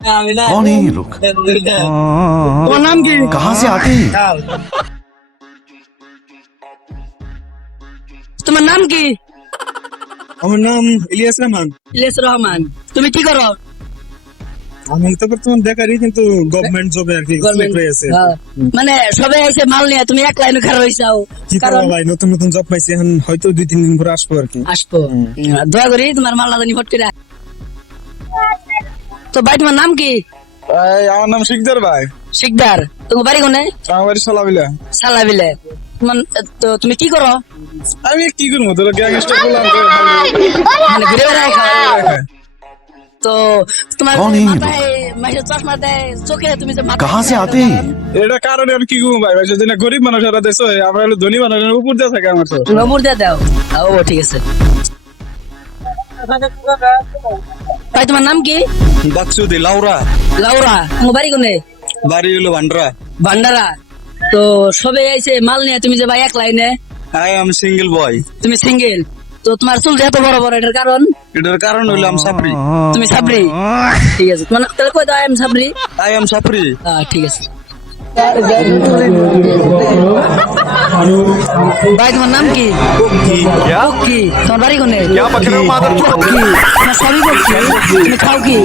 कौन है ये लोग? তোমার নাম কি? कहाँ से आते हैं? তোমার নাম কি? আমার নাম ইলিয়াস রহমান। ইলিয়াস রহমান। তুমি কি করো? আমি তো বর্তমান বেকারই, কিন্তু গভর্নমেন্ট জবে আর কি গভর্নমেন্ট হয়ে আছে। মানে সবাই এসে মাল নিয়ে তুমি এক লাইনে খারাপ হইছাও। কি কারণ করবো ভাই, নতুন নতুন জব পাইছি, এখন হয়তো 2-3 দিন পরে আসবো আর কি। আসবো। দয়া করি তোমার মাল না জানি ফট করে। তো ভাই তোমার নাম কি? আমার নাম শিকদার ভাই। শিকদার। তোমার বাড়ি কোনে? আমার বাড়ি সালাবিলা। সালাবিলে। তো তুমি কি করো? আমি কি করবো, তোর গ্যাংস্টার বললাম মানে ঘুরে বেড়ায় খাও। তো তোমার कौन है ये মাথায় মাঝে চশমা দেয় চোখে, তুমি যে মাথায় कहाँ से आते हैं? এটা কারণে আর কি করবো ভাই, যদি না গরিব মানুষ এরা দেশ হয়, আমরা হলো ধনী মানুষের উপর দিয়ে থাকে আমার তো। নম্বর দিয়ে দাও। ও ঠিক আছে। ভাই তোমার নাম কি? বাকসুদি লাউরা। লাউরা। তোমার বাড়ি কোনে? বাড়ি হলো ভান্ডারা। ভান্ডারা। তো সবাই আইছে মাল নিয়ে, তুমি যে ভাই এক লাইনে। আই এম সিঙ্গেল বয়। তুমি সিঙ্গেল। তো তোমার চুল যে এত বড় বড়, এটার কারণ? এটার কারণ হলো আমি সাপরি। তুমি সাবরি। ঠিক আছে, তোমার তাহলে কই দাও I am Sabri. I am Sapri. ঠিক আছে। ভাই তোমার নাম কি? क्या? কি তোমার বাড়ি কোনে? क्या बक रहे हो मादर चोद? তোমার সবই বকি। তুমি খাও কি?